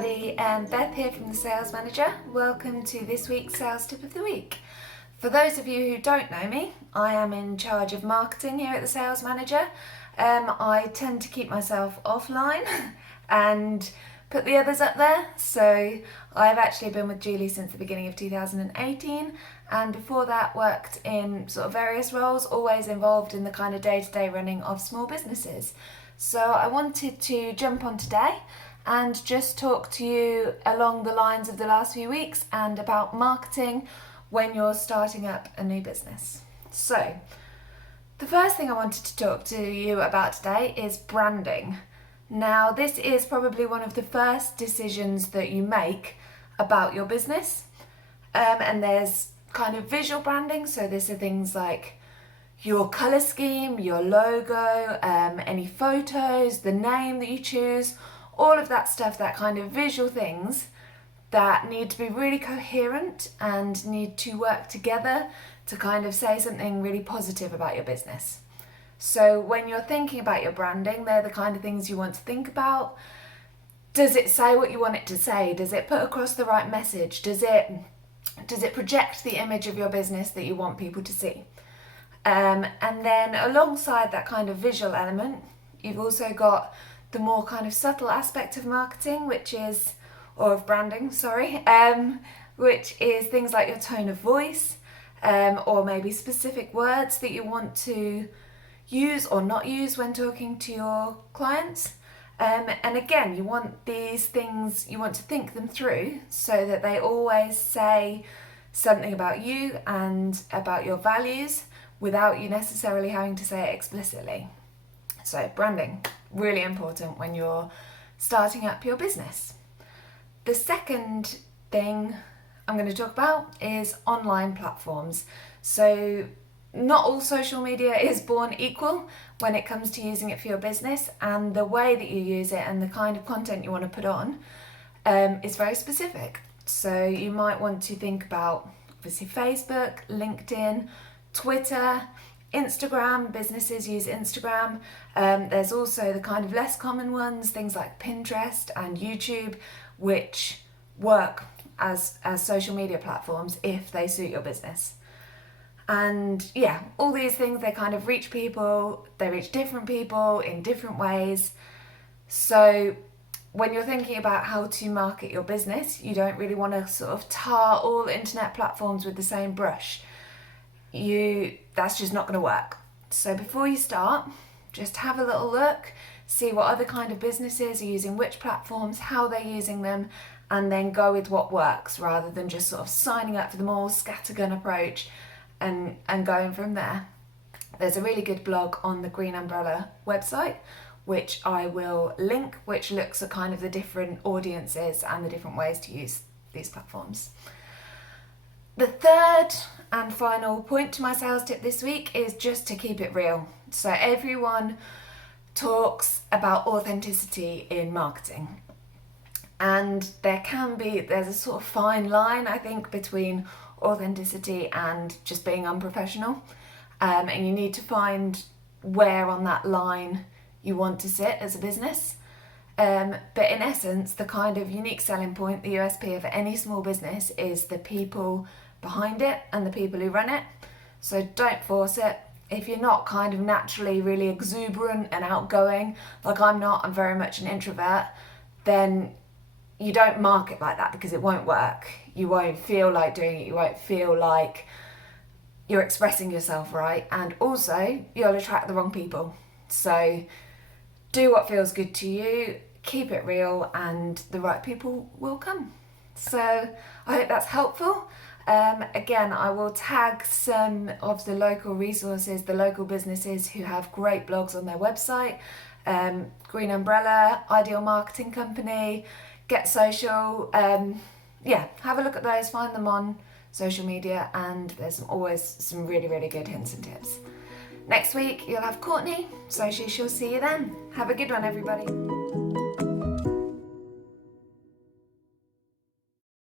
everybody, Beth here from the Sales Manager. Welcome to this week's Sales Tip of the Week. For those of you who don't know me, I am in charge of marketing here at the Sales Manager. I tend to keep myself offline and put the others up there. So I've actually been with Julie since the beginning of 2018, and before that worked in sort of various roles, always involved in the kind of day-to-day running of small businesses. So I wanted to jump on today and just talk to you along the lines of the last few weeks and about marketing when you're starting up a new business. So the first thing I wanted to talk to you about today is branding. Now, this is probably one of the first decisions that you make about your business, and there's kind of visual branding. So this are things like your colour scheme, your logo, any photos, the name that you choose, all of that stuff, that kind of visual things that need to be really coherent and need to work together to kind of say something really positive about your business. So when you're thinking about your branding, they're the kind of things you want to think about. Does it say what you want it to say? Does it put across the right message? Does it project the image of your business that you want people to see? And then alongside that kind of visual element, you've also got the more kind of subtle aspect of marketing, of branding, which is things like your tone of voice, or maybe specific words that you want to use or not use when talking to your clients. And again, you want these things, you want to think them through so that they always say something about you and about your values without you necessarily having to say it explicitly. So branding, really important when you're starting up your business. The second thing I'm going to talk about is online platforms. So not all social media is born equal when it comes to using it for your business, and the way that you use it and the kind of content you want to put on is very specific. So you might want to think about obviously Facebook, LinkedIn, Twitter, Instagram. Businesses use Instagram. There's also the kind of less common ones, things like Pinterest and YouTube, which work as social media platforms if they suit your business. And yeah, all these things, they kind of reach people, they reach different people in different ways. So when you're thinking about how to market your business, you don't really want to sort of tar all internet platforms with the same brush. That's just not going to work. So before you start, just have a little look, see what other kind of businesses are using which platforms, how they're using them, and then go with what works rather than just sort of signing up for them all, scattergun approach, and going from there. There's a really good blog on the Green Umbrella website, which I will link, which looks at kind of the different audiences and the different ways to use these platforms. The third and final point to my sales tip this week is just to keep it real. So everyone talks about authenticity in marketing, and there's a sort of fine line, I think, between authenticity and just being unprofessional, and you need to find where on that line you want to sit as a business. But in essence, the kind of unique selling point, the USP of any small business, is the people behind it and the people who run it. So don't force it. If you're not kind of naturally really exuberant and outgoing, like I'm not, I'm very much an introvert, then you don't market like that because it won't work. You won't feel like doing it. You won't feel like you're expressing yourself right. And also, you'll attract the wrong people. So do what feels good to you, keep it real, and the right people will come. So I hope that's helpful. Again, I will tag some of the local resources, the local businesses who have great blogs on their website. Green Umbrella, Ideal Marketing Company, Get Social. Have a look at those, find them on social media, and there's always some really, really good hints and tips. Next week, you'll have Courtney, so she shall see you then. Have a good one, everybody.